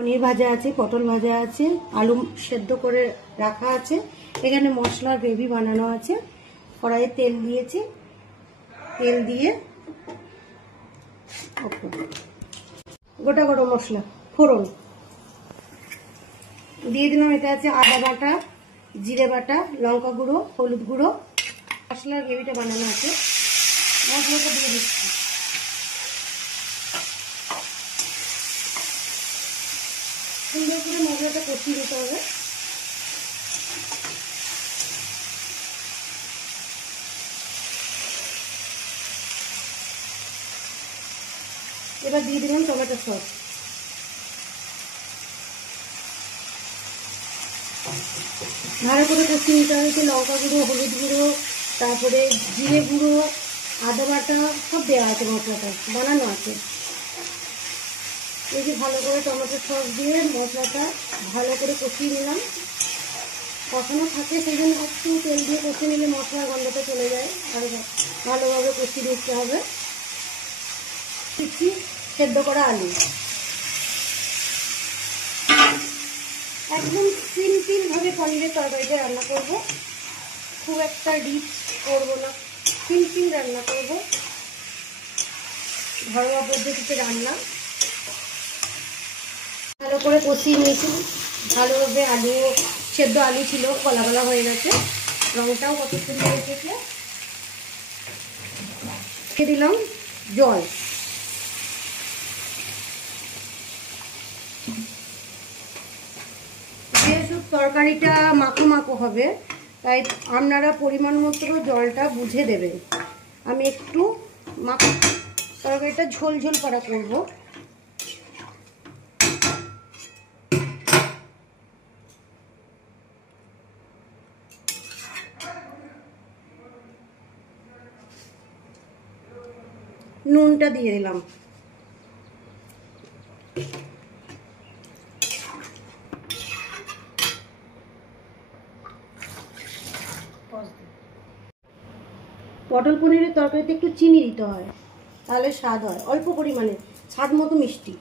পনির ভাজা আছে, পটল ভাজা আছে, আলু সেদ্ধ করে রাখা আছে। এখানে মশলা গ্রেভি বানানো আছে। কড়াইয়ে তেল দিয়েছি, তেল দিয়ে গোটা গরম মশলা ফোড়ন দিয়ে দিলাম। এটা আছে আদা বাটা, জিরে বাটা, লঙ্কা গুঁড়ো, হলুদ গুঁড়ো, মশলার গ্রেভিটা বানানো আছে। মশলাটা দিয়ে দিচ্ছি। সুন্দর করে মশলাটা কষিয়ে দিতে হবে। এবার দিয়ে দিলাম টমেটো সস। ভালো করে কষিয়ে নিতে হবে। লঙ্কা গুঁড়ো, হলুদ গুঁড়ো, তারপরে জিরে গুঁড়ো, আদা বাটা সব দেওয়া আছে, মশলাটা বানানো আছে। এই যে ভালো করে টমেটো সস দিয়ে মশলাটা ভালো করে কষিয়ে নিলাম। কষানো থাকে সেই জন্য একটু তেল দিয়ে কষিয়ে নিলে মশলার গন্ধটা চলে যায়। আর ভালোভাবে কষিয়ে দিতে হবে। দিচ্ছি সেদ্ধ করা আলু। একদম সিম্পলভাবে পনিরের তরকারিটা রান্না করব, খুব একটা রিচ করবো না, সিম্পল রান্না করব, ঘরোয়া পদ্ধতিতে রান্না। ভালো করে কষিয়ে নিয়েছি ভালোভাবে। আলু সেদ্ধ আলু ছিল, কলা কলা হয়ে গেছে, রঙটাও কত সুন্দর এসেছে। দিয়ে দিলাম জল। যেহেতু তরকারিটা মাখো মাখো হবে, তাই আপনারা পরিমাণ মতো জলটা বুঝে দেবেন। আমি একটু মাখো তরকারিটা ঝোল ঝোল করা করব। নুনটা দিয়ে দিলাম। পটল পনিরের তরকারিতে একটু চিনি দিতে হয়, তাহলে স্বাদ হয়। অল্প পরিমাণে, স্বাদ মতো মিষ্টি।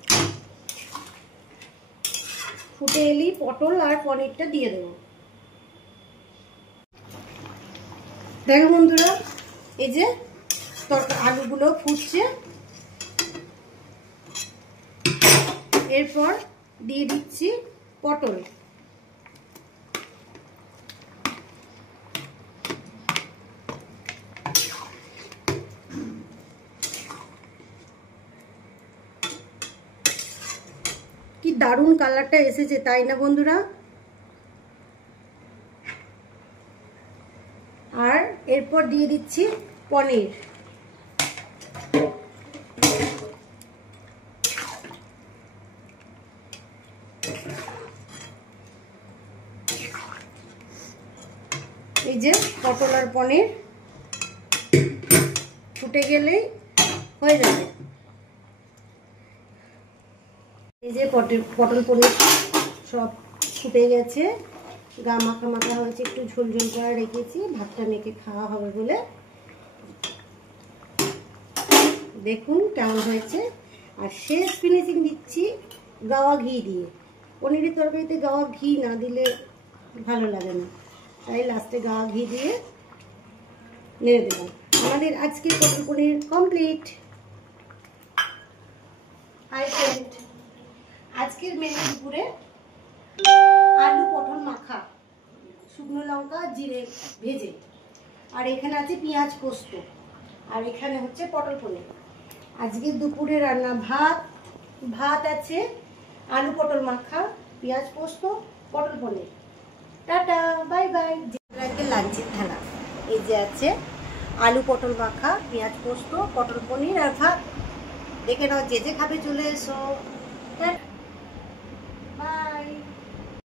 ফুটে এলেই পটল আর পনিরটা দিয়ে দেবো। দেখো বন্ধুরা, এই যে আলুগুলো ফুটছে। এরপর দিয়ে দিচ্ছি পটল। কি দারুণ কালারটা এসেছে, তাই না বন্ধুরা? আর এরপর দিয়ে দিচ্ছি পনির। এই যে পটল আর পনির ফুটে গেলেই হয়ে যাবে। এই যে পটল পনির সব ফুটে গেছে, গা মাখা মাখা হয়েছে, একটু ঝোল ঝোল করে রেখেছি ভাতটা মেখে খাওয়া হবে বলে। দেখুন কেমন হয়েছে। আর শেষ ফিনিশিং দিচ্ছি গাওয়া ঘি দিয়ে। পনিরের তরকারিতে গাওয়া ঘি না দিলে ভালো লাগে না, তাই লাস্টে গাওয়া ঘি দিয়ে নেড়ে দেবো। আমাদের আজকের পটল পনির কমপ্লিট। হাই ফ্রেন্ড, আজকের মেনু দুপুরে আলু পটল মাখা, শুকনো লঙ্কা জিরে ভেজে, আর এখানে আছে পেঁয়াজ পোস্ত, আর এখানে হচ্ছে পটল পনির। আজকের দুপুরে রান্না ভাত আছে, আলু পটল মাখা, পেঁয়াজ পোস্ত, পটল পনির। Tata, bye bye. লাঞ্চের থালা এই যে আছে আলু পটল মাখা, পেঁয়াজ পোস্ত, পটল পনির আর ভাত। দেখে নাও, যে যে খাবে চলে এসো। বাই।